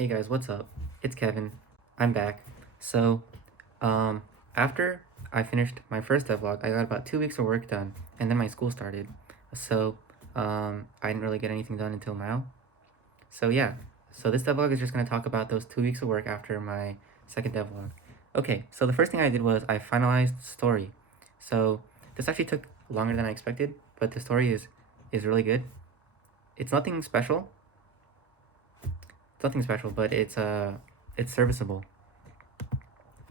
Hey guys, what's up? It's Kevin. I'm back. So, after I finished my first devlog, I got about 2 weeks of work done, and then my school started. So, I didn't really get anything done until now. So yeah, so this devlog is just gonna talk about those 2 weeks of work after my second devlog. Okay, so the first thing I did was I finalized the story. So this actually took longer than I expected, but the story is really good. It's nothing special, but it's serviceable,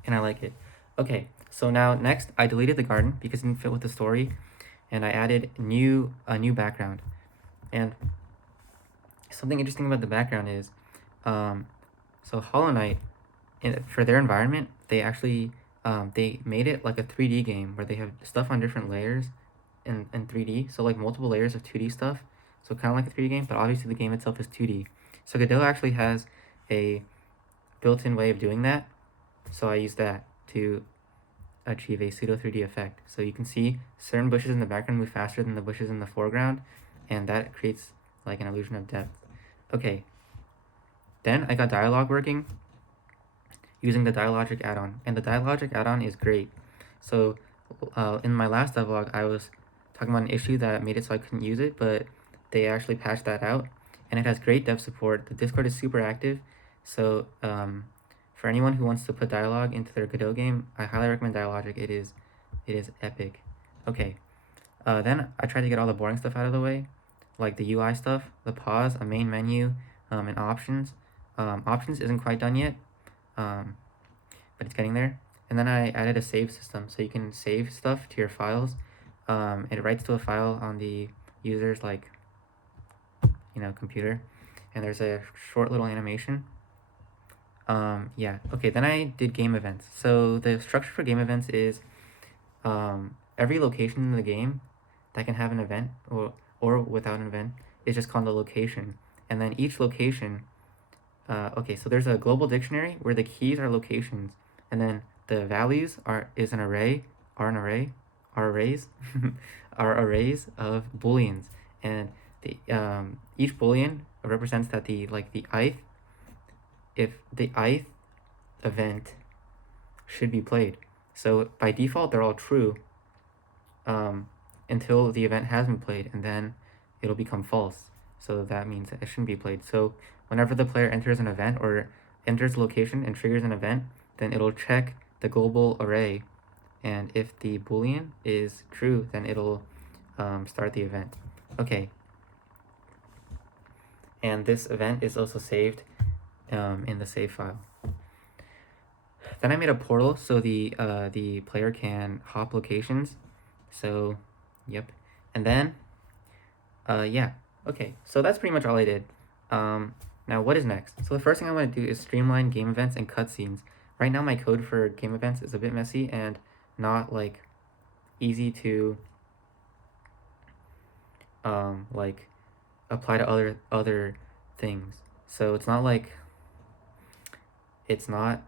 and I like it. Okay, so now next I deleted the garden because it didn't fit with the story, and I added a new background. And something interesting about the background is, so Hollow Knight, for their environment, they actually they made it like a 3D game where they have stuff on different layers in 3D. So like multiple layers of 2D stuff. So kind of like a 3D game, but obviously the game itself is 2D. So Godot actually has a built-in way of doing that. So I use that to achieve a pseudo 3D effect. So you can see certain bushes in the background move faster than the bushes in the foreground, and that creates like an illusion of depth. Okay, then I got dialogue working using the Dialogic add-on, and the Dialogic add-on is great. So in my last devlog, I was talking about an issue that made it so I couldn't use it, but they actually patched that out, and it has great dev support. The Discord is super active, so for anyone who wants to put dialogue into their Godot game, I highly recommend Dialogic. It is epic. Okay, then I tried to get all the boring stuff out of the way, like the UI stuff, the pause, a main menu, and options. Options isn't quite done yet, but it's getting there. And then I added a save system, so you can save stuff to your files. It writes to a file on the user's computer, and there's a short little animation. Yeah, okay, then I did game events. So the structure for game events is every location in the game that can have an event or without an event is just called a location. And then each location, okay, so there's a global dictionary where the keys are locations, and then the values are arrays are arrays of booleans, and the each boolean represents that the ith event should be played. So by default, they're all true until the event has been played, and then it'll become false. So that means that it shouldn't be played. So whenever the player enters an event or enters a location and triggers an event, then it'll check the global array, and if the boolean is true, then it'll start the event. Okay. And this event is also saved in the save file. Then I made a portal so the player can hop locations. So, yep. And then, yeah. Okay, so that's pretty much all I did. Now what is next? So the first thing I want to do is streamline game events and cutscenes. Right now my code for game events is a bit messy and not like easy to like apply to other things. So it's not like it's not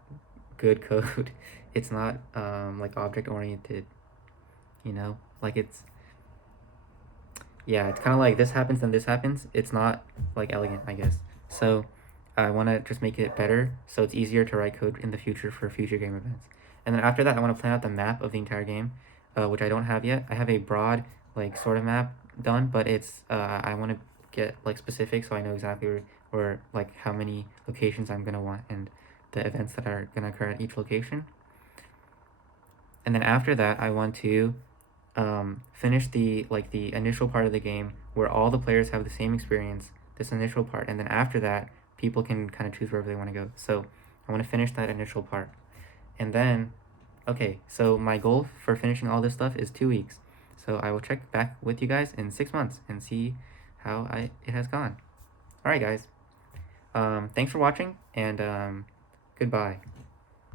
good code. It's not like object oriented, like it's kind of like this happens then this happens. It's not like elegant, I guess. So I want to just make it better so it's easier to write code in the future for future game events. And then after that, I want to plan out the map of the entire game, which I don't have yet. I have a broad like sort of map done, but it's I want to get like specific so I know exactly where like how many locations I'm gonna want and the events that are gonna occur at each location. And then after that, I want to finish the initial part of the game where all the players have the same experience, this initial part, and then after that, people can kind of choose wherever they want to go. So I want to finish that initial part. And then, okay, so my goal for finishing all this stuff is 2 weeks. So I will check back with you guys in 6 months and see how it has gone. All right, guys. Thanks for watching, and goodbye.